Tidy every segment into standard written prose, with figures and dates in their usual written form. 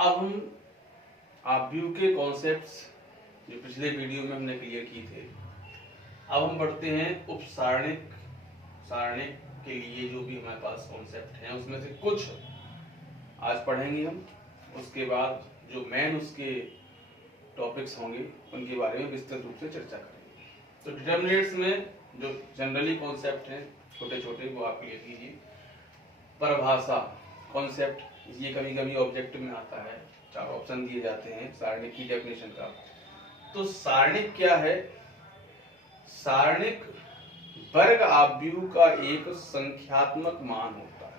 अब हम आव्यूह के कॉन्सेप्ट्स जो पिछले वीडियो में हमने क्लियर किए थे, अब हम बढ़ते हैं उपसारणिक सारणिक के लिए जो भी हमारे पास कॉन्सेप्ट हैं उसमें से कुछ आज पढ़ेंगे हम। उसके बाद जो मेन उसके टॉपिक्स होंगे उनके बारे में विस्तृत रूप से चर्चा करेंगे। तो डिटर्मिनेंट्स में जो जनरली कॉन्सेप्ट हैं छोटे छोटे वो आप क्लियर कीजिए। परिभाषा कॉन्सेप्ट, ये कभी कभी ऑब्जेक्टिव में आता है, 4 ऑप्शन दिए जाते हैं सारणिक की डेफिनेशन का। तो सारणिक क्या है? सारणिक वर्ग आव्यूह का एक संख्यात्मक मान होता है।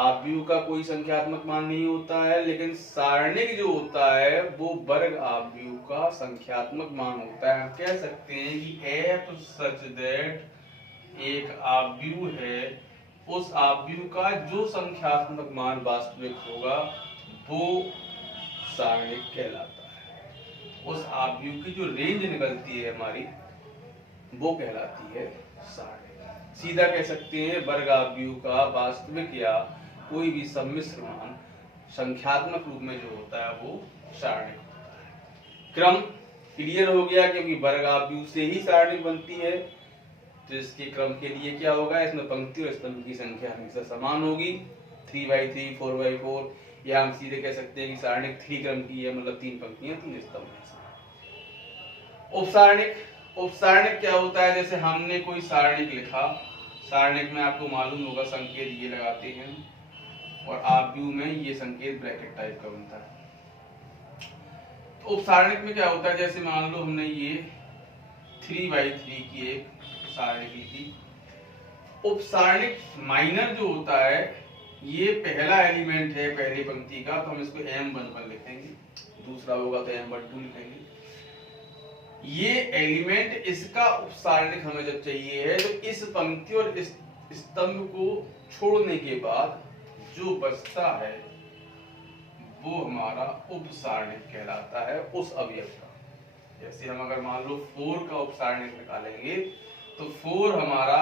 आव्यूह का कोई संख्यात्मक मान नहीं होता है, लेकिन सारणिक जो होता है वो वर्ग आव्यूह का संख्यात्मक मान होता है। हम कह सकते हैं कि f सच दैट एक आव्यूह है, उस आव्यूह का जो संख्यात्मक मान वास्तविक होगा वो सारणिक कहलाता है। उस आव्यूह की जो रेंज निकलती है हमारी वो कहलाती है सारणिक। सीधा कह सकते हैं वर्ग आव्यूह का वास्तविक या कोई भी सम्मिश्र मान संख्यात्मक रूप में जो होता है वो सारणिक होता है। क्रम क्लियर हो गया, क्योंकि वर्ग आव्यूह से ही सारणिक बनती है। तो इसके क्रम के लिए क्या होगा? इसमें पंक्ति और स्तंभ की संख्या हमेशा समान होगी, 3x3 4x4, या हम सीधे कह सकते हैं कि सारणिक 3 क्रम की है, मतलब 3 पंक्तियां 3 स्तंभ हैं। उपसारणिक, उपसारणिक क्या होता है? जैसे हमने कोई सारणिक लिखा, सारणिक में आपको मालूम होगा संकेत ये लगाते हैं और आव्यूह में ये संकेत ब्रैकेट टाइप का बनता है। तो उपसारणिक में क्या होता है? जैसे मान लो हमने ये 3x3 की एक सारणिक लिखी। उपसारणिक माइनर जो होता है, ये पहला एलिमेंट है पहली पंक्ति का, तो हम इसको M11 लिखेंगे, दूसरा होगा तो M12 लिखेंगे। ये एलिमेंट, इसका उपसारणिक हमें जब चाहिए है तो इस पंक्ति और इस स्तंभ को छोड़ने के बाद जो बचता है वो हमारा उपसारणिक कहलाता है उस अवयव का। जैसे हम अगर मान लो 4 का उपसारणिक निकालेंगे तो 4 हमारा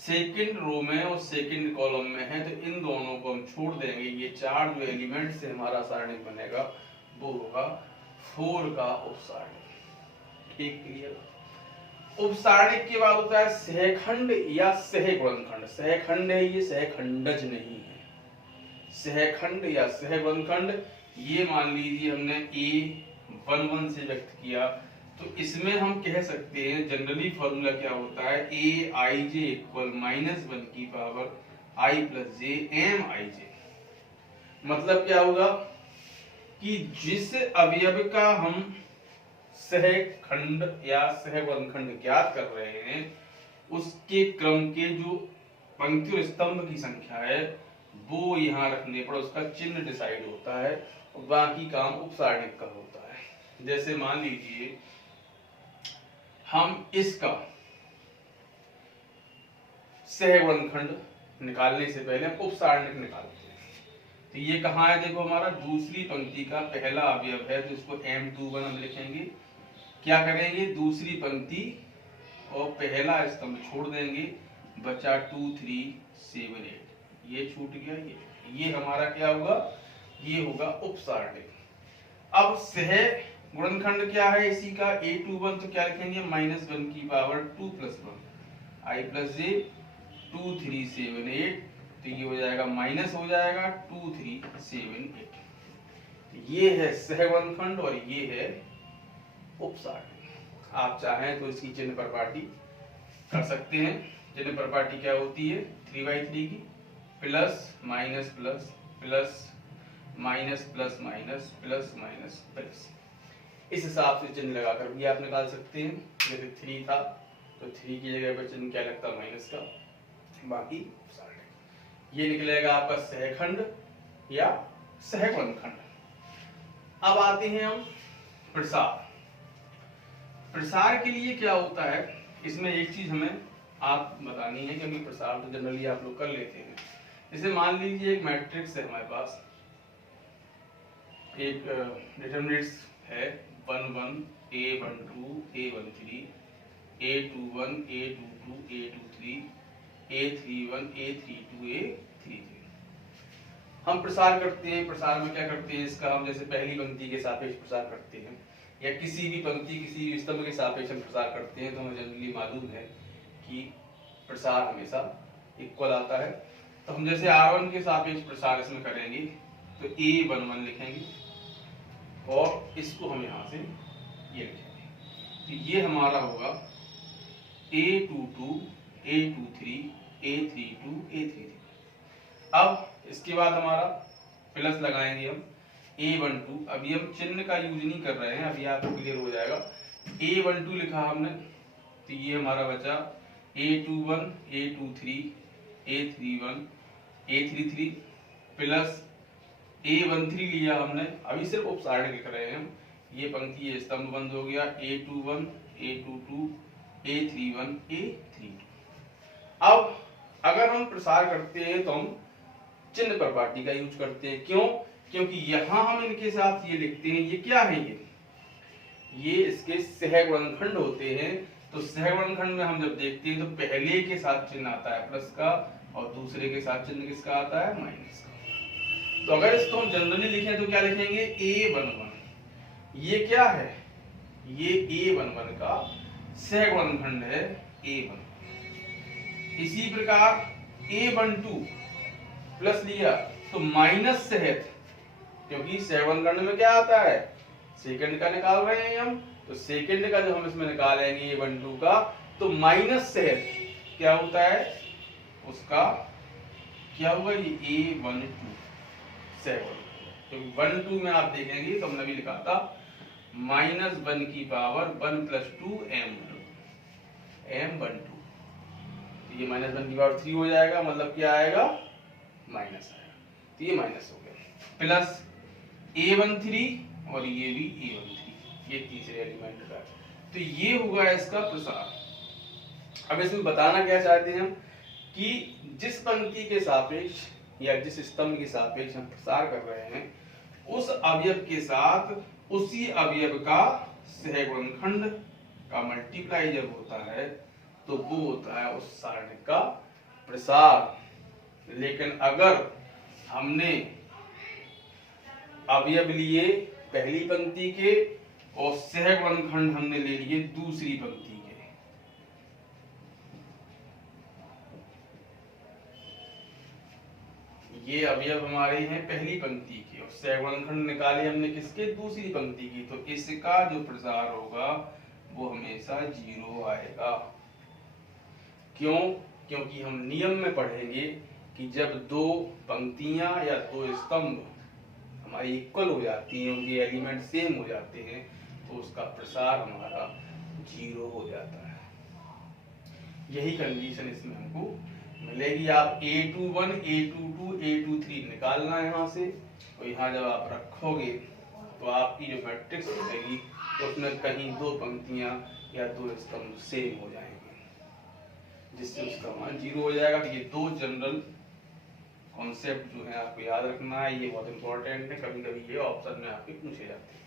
सेकंड रो में और सेकंड कॉलम में है, तो इन दोनों को हम छोड़ देंगे। ये 4 जो एलिमेंट से हमारा सारणिक बनेगा वो होगा 4 का उपसारणिक। ठीक, क्लियर। उपसारणिक के बाद होता है सहखंड या सहगुणनखंड। सहखंड है ये, सहखंडज नहीं है। सहखंड या सहगुणनखंड, ये मान लीजिए हमने A11 से व्यक्त किया, तो इसमें हम कह सकते हैं जनरली फॉर्मूला क्या होता है? aij इक्वल -1 की power I plus j mij। मतलब क्या होगा कि जिस अवयव का हम सहखंड या सहगुणनखंड ज्ञात कर रहे हैं उसके क्रम के जो पंक्ति और स्तंभ की संख्या है वो यहाँ रखने पर उसका चिन्ह डिसाइड होता है और बाकी काम उपसारणिक का होता है। जैसे मान लीजिए हम इसका सहगुणनखंड निकालने से पहले उपसारणिक निकालते हैं। तो ये कहाँ है? देखो हमारा दूसरी पंक्ति का पहला अवयव है, तो इसको M21 हम लिखेंगे। क्या करेंगे? दूसरी पंक्ति और पहला स्तंभ छोड़ देंगे, बचा 2 3 7 8, ये छूट गया। ये हमारा क्या होगा? ये होगा उपसारणिक। अब सह गुणनखंड क्या है इसी का? A21, तो क्या लिखेंगे? -1 की पावर 2 + 1 I प्लस j 2 3 7 8, तो ये हो जाएगा माइनस हो जाएगा 2 3 7 8। ये है सहगुणनखंड और ये है उपसारणिक। आप चाहें तो इसकी चिन्ह परिपाटी कर सकते हैं। चिन्ह परिपाटी क्या होती है? 3/3 की plus minus plus plus minus plus minus plus minus plus, इस हिसाब से चिन्ह लगाकर भी आप निकाल सकते हैं। जैसे 3 था तो 3 की जगह पर चिन्ह क्या लगता? माइनस का, बाकी उपसारणिक। ये निकलेगा आपका सहखंड या सहगुणनखंड। अब आते हैं हम प्रसार। प्रसार के लिए क्या होता है? इसमें एक चीज हमें आप बतानी है, क्योंकि प्रसार तो जनरली आप लोग कर लेते हैं। जैसे मान लीजिए एक मैट्रिक्स है हमारे पास, एक डिटरमिनेंट्स है 1 1 a12 a13 a21 a22 a23 a31 a32 a33। हम प्रसार करते हैं, प्रसार में क्या करते हैं इसका, हम जैसे पहली पंक्ति के सापेक्ष प्रसार करते हैं या किसी भी पंक्ति किसी भी स्तंभ के सापेक्ष हम प्रसार करते हैं, तो हमें जनरली मालूम है कि प्रसार हमेशा इक्वल आता है। तो हम जैसे R1 के सापेक्ष प्रसार इसमें करेंगे तो A11 लिखेंगे और इसको हम यहाँ से ये लिखेंगे, तो ये हमारा होगा A22 A23 A32 A33। अब इसके बाद हमारा प्लस लगाएंगे हम A12, अभी हम चिन्ह का यूज नहीं कर रहे हैं, अभी आपको क्लियर हो जाएगा। A12 लिखा हमने तो ये हमारा बचा A21 A23 A31 A33 plus A13 लिया हमने, अभी सिर्फ उपसारण लिख रहे हैं हम, ये पंक्ति ये स्तंभ बंद हो गया A21 A22 A31 A32। अब अगर हम प्रसार करते हैं तो हम चिन्ह प्रॉपर्टी का यूज करते हैं, क्यों? क्योंकि यहां हम इनके साथ ये लिखते हैं, ये क्या है, ये इसके सहगुणनखंड होते हैं। तो सहगुणनखंड में हम जब देखते हैं तो पहले के साथ चिन्ह आता है प्लस का और दूसरे के साथ चिन्ह किसका आता है, माइनस का। तो अगर इसको हम जनरली लिखें तो क्या लिखेंगे, A11, ये क्या है, ये A11 का सहगुणनखंड है A1। इसी प्रकार A12 प्लस लिया तो माइनस सहित, क्योंकि सहगुणनखंड में क्या आता है, सेकंड का निकाल रहे हैं हम, तो सेकंड का जब हम इसमें निकालेंगे A12 का तो माइनस सहित क्या होता है उसका, क्या होगा, ये A12 7, तो 12 में आप देखेंगे तो हमने भी लिखा था -1 की पावर 1 + 2 M12, तो ये -1 की पावर 3 हो जाएगा, मतलब क्या आएगा, माइनस आएगा, तो ये माइनस हो गया, प्लस A13 और ये भी A13, ये तीसरे एलिमेंट का, तो ये होगा इसका प्रसार। अब इसमें बताना क्या चाहते हैं हम कि जिस पंक्ति के सापेक्ष या जिस स्तंभ के सापेक्ष हम प्रसार कर रहे हैं उस अवयव के साथ उसी अवयव का सहगुणनखंड का मल्टीप्लाई जब होता है तो वो होता है उस सारणिक का प्रसार। लेकिन अगर हमने अवयव लिए पहली पंक्ति के और सहगुणनखंड हमने ले लिए दूसरी पंक्ति के, ये अवयव हमारे हैं पहली पंक्ति के और सहगुणनखंड निकाले हमने किसके, दूसरी पंक्ति की, तो इसका जो प्रसार होगा वो हमेशा 0 आएगा। क्यों? क्योंकि हम नियम में पढ़ेंगे कि जब दो पंक्तियां या दो स्तंभ हमारी इक्वल हो जाती हैं, उनके एलिमेंट सेम हो जाते हैं, तो उसका प्रसार हमारा 0 हो जाता है। यही कंडीशन इसमें हमको मिलेगी। आप A21 A22 A23 निकालना है यहाँ से, तो यहाँ जब आप रखोगे तो आपकी जो मैट्रिक्स मिलेगी उसमें कहीं दो पंक्तियां या दो स्तंभ सेम हो जाएंगे, जिससे उसका मान 0 हो जाएगा। तो ये दो जनरल कॉन्सेप्ट जो है आपको याद रखना है, ये बहुत इंपॉर्टेंट है, कभी कभी ये ऑप्शन में आपके पूछे जाते हैं।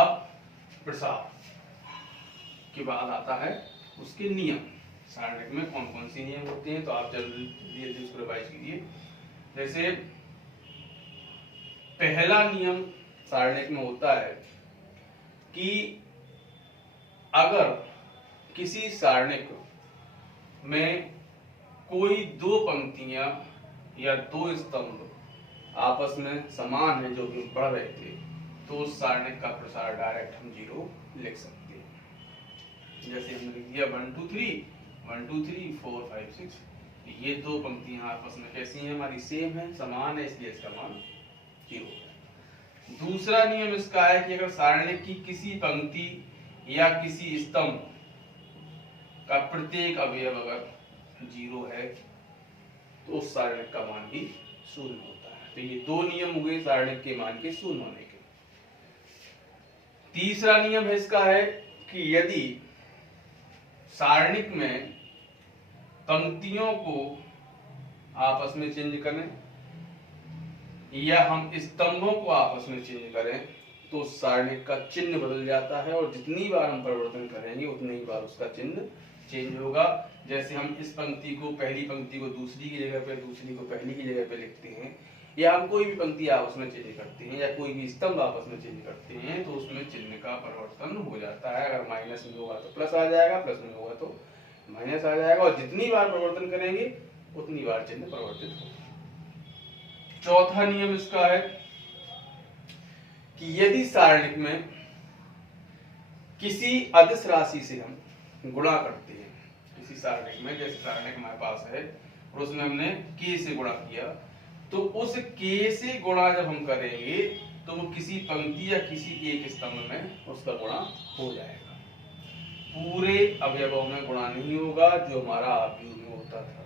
अब प्रसार के बाद आता है उसके नियम, सारणिक में कौन कौन से नियम होते हैं, तो आप जल्दी उसको रिवाइज कीजिए। जैसे पहला नियम सारणिक में होता है कि अगर किसी सारणिक में कोई दो पंक्तियां या दो स्तंभ आपस में समान है जो भी हम पढ़ रहे थे, तो उस सारणिक का प्रसार डायरेक्ट हम 0 लिख सकते हैं। जैसे हमने लिख दिया 1 2 3 1 2 3 4 5 6, ये दो पंक्तियां आपस में कैसी हैं, हमारी सेम है, समान है, इसलिए इसका मान 0 है। दूसरा नियम इसका है कि अगर सारणिक की किसी पंक्ति या किसी स्तंभ का प्रत्येक अवयव अगर 0 है तो उस सारणिक का मान भी 0 होता है। तो ये दो नियम हुए सारणिक के मान के 0 होने के। तीसरा नियम है इसका है कि यदि सारणिक में पंक्तियों को आपस में चेंज करें या हम स्तंभों को आपस में चेंज करें तो सारणिक का चिन्ह बदल जाता है, और जितनी बार हम परिवर्तन करेंगे उतनी ही बार उसका चिन्ह चेंज होगा। जैसे हम इस पंक्ति को पहली पंक्ति को दूसरी की जगह पे, दूसरी को पहली की जगह पे लिखते हैं, या हम कोई भी पंक्ति आपस में चेंज करते हैं या कोई भी स्तंभ आपस में चेंज करते हैं तो उसमें चिन्ह का परिवर्तन हो जाता है। अगर माइनस में होगा तो प्लस आ जाएगा, प्लस में होगा तो माइनस आ जाएगा, और जितनी बार परिवर्तन करेंगे उतनी बार चिन्ह परिवर्तित होगा। चौथा नियम इसका है कि यदि सारणिक में किसी अदिश राशि से हम गुणा करते हैं, किसी सारणिक में, जैसे सारणिक हमारे पास है और उसमें हमने k से गुणा किया, तो उस k से गुणा जब हम करेंगे तो वो किसी पंक्ति या किसी एक स्तंभ में उसका गुणा हो जाएगा। पूरे अवयवों में गुणा नहीं होगा जो हमारा आव्यूह में होता था।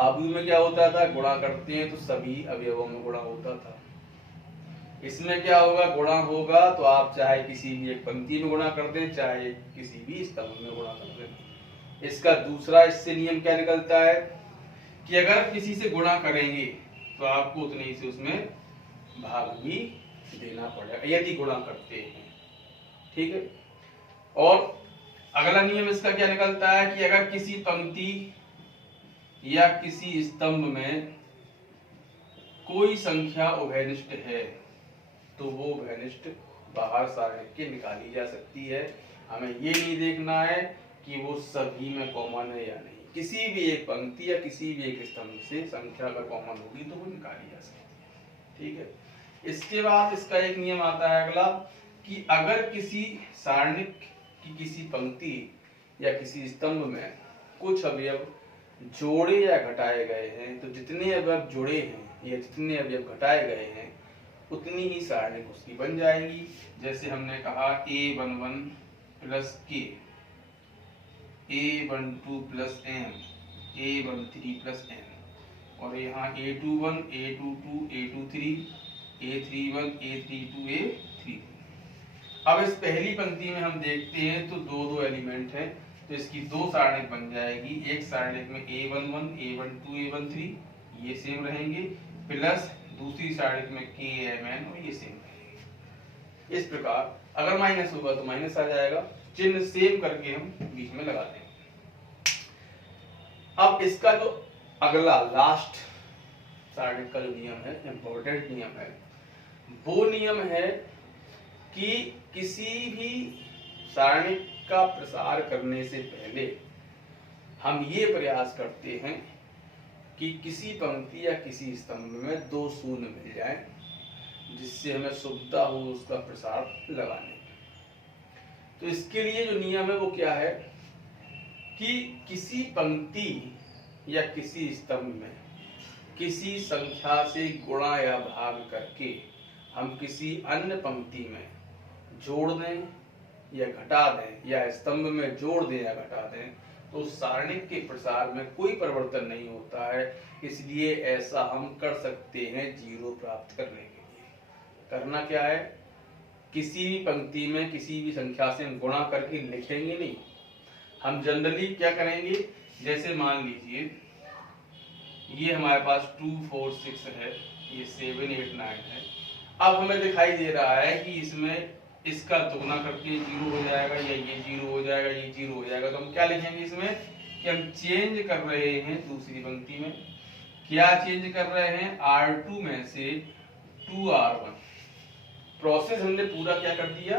आव्यूह में क्या होता था, गुणा करते हैं तो सभी अवयवों में गुणा होता था। इसमें क्या होगा, गुणा होगा तो आप चाहे किसी भी एक पंक्ति में गुणा कर दें, चाहे किसी भी स्तंभ में गुणा कर दें। इसका दूसरा इससे नियम क्या निकलता है कि अगर किसी से गुणा करेंगे तो आपको उतने ही से उसमें भाग भी देना पड़ेगा यदि गुणा करते हैं, ठीक है। और अगला नियम इसका क्या निकलता है कि अगर किसी पंक्ति या किसी स्तंभ में कोई संख्या उभयनिष्ठ है तो वो उभयनिष्ठ बाहर सारणिक के निकाली जा सकती है। हमें ये नहीं देखना है कि वो सभी में कॉमन है या नहीं, किसी भी एक पंक्ति या किसी भी एक स्तंभ से संख्या अगर कॉमन होगी तो वो निकाली जा सकती है, ठीक है। इसके बाद इसका एक नियम आता है अगला कि अगर किसी सारणिक की किसी पंक्ति या किसी स्तंभ में कुछ अवयव जोड़े या घटाए गए हैं तो जितने अवयव जुड़े हैं या जितने अवयव घटाए गए हैं उतनी ही सारणिक उसकी बन जाएगी। जैसे हमने कहा a11 plus k, a12 plus m, a13 plus n, और यहाँ a21, a22, a23, a31, a32, a32। अब इस पहली पंक्ति में हम देखते हैं तो दो दो एलिमेंट हैं तो इसकी दो सारणिक बन जाएगी। एक सारणिक में a11, a12, a13 ये सेम रहेंगे, प्लस दूसरी सारणिक में k, m, n और ये सेम रहेंगे। इस प्रकार अगर माइनस होगा तो माइनस आ जाएगा, चिन्ह सेम करके हम बीच में लगा देंगे। अब इसका जो अगला लास्ट सारणिक का जो नियम है, इंपॉर्टेंट नियम है, वो नियम है कि किसी भी सारणिक का प्रसार करने से पहले हम ये प्रयास करते हैं कि किसी पंक्ति या किसी स्तंभ में दो शून्य मिल जाए जिससे हमें सुविधा हो उसका प्रसार लगाने की। तो इसके लिए जो नियम है वो क्या है कि किसी पंक्ति या किसी स्तंभ में किसी संख्या से गुणा या भाग करके हम किसी अन्य पंक्ति में जोड़ दें या घटा दें या स्तंभ में जोड़ दें या घटा दें तो सारणिक के प्रसार में कोई परिवर्तन नहीं होता है। इसलिए ऐसा हम कर सकते हैं जीरो प्राप्त करने के लिए। करना क्या है, किसी भी पंक्ति में किसी भी संख्या से हम गुणा करके लिखेंगे नहीं, हम जनरली क्या करेंगे, जैसे मान लीजिए ये हमारे पास 2, 4, 6 है, ये 7, 8, 9 है। अब हमें दिखाई दे रहा है कि इसमें इसका दोगुना करके 0 हो जाएगा या ये 0 हो जाएगा, ये 0 हो जाएगा। तो हम क्या लिखेंगे इसमें कि हम चेंज कर रहे हैं दूसरी पंक्ति में, क्या चेंज कर रहे हैं, R2 में से 2R1। प्रोसेस हमने पूरा क्या कर दिया,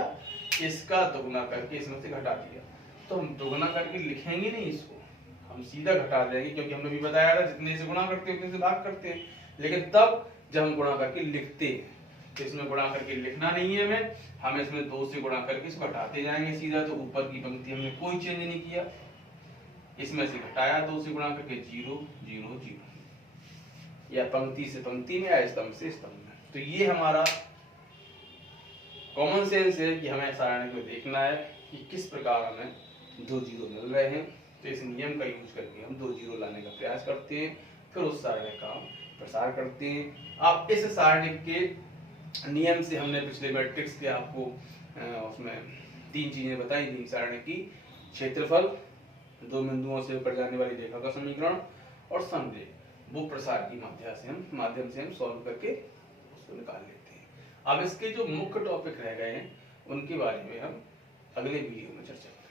इसका दोगुना करके इसमें से घटा दिया। तो हम दोगुना करके लिखेंगे नहीं इसको, हम सीधा घटा देंगे, क्योंकि हमने भी बताया था जितने से गुणा करते हैं उतने से भाग करते हैं। लेकिन तब जब हम गुणा करके लिखते हैं तो इसमें गुणा करके लिखना नहीं है हमें इसमें 2 से गुणा करके इसको घटाते जाएंगे सीधा। तो ऊपर की पंक्ति हमने कोई चेंज नहीं किया, इसमें से घटाया 2 से गुणा करके 0, 0, 0, या पंक्ति से पंक्ति में या स्तंभ से स्तंभ में। तो ये हमारा कॉमन सेंस है कि हमें सारणिक में देखना है कि किस प्रकार हमें 2 जीरो मिल रहे हैं। तो इस नियम का यूज करके हम 2 जीरो लाने का प्रयास करते हैं, फिर उस सारणिक का प्रसार करते हैं। आप इस सारणिक के नियम से हमने पिछले मैट्रिक्स के आपको उसमें 3 चीजें बताई थी, सारणिक की क्षेत्रफल, 2 बिंदुओं से ऊपर जाने वाली रेखा का समीकरण और समरेख, वो प्रसार की माध्यम से हम सॉल्व करके उसको निकाल लेते हैं। अब इसके जो मुख्य टॉपिक रह गए हैं उनके बारे में हम अगले वीडियो में चर्चा करेंगे।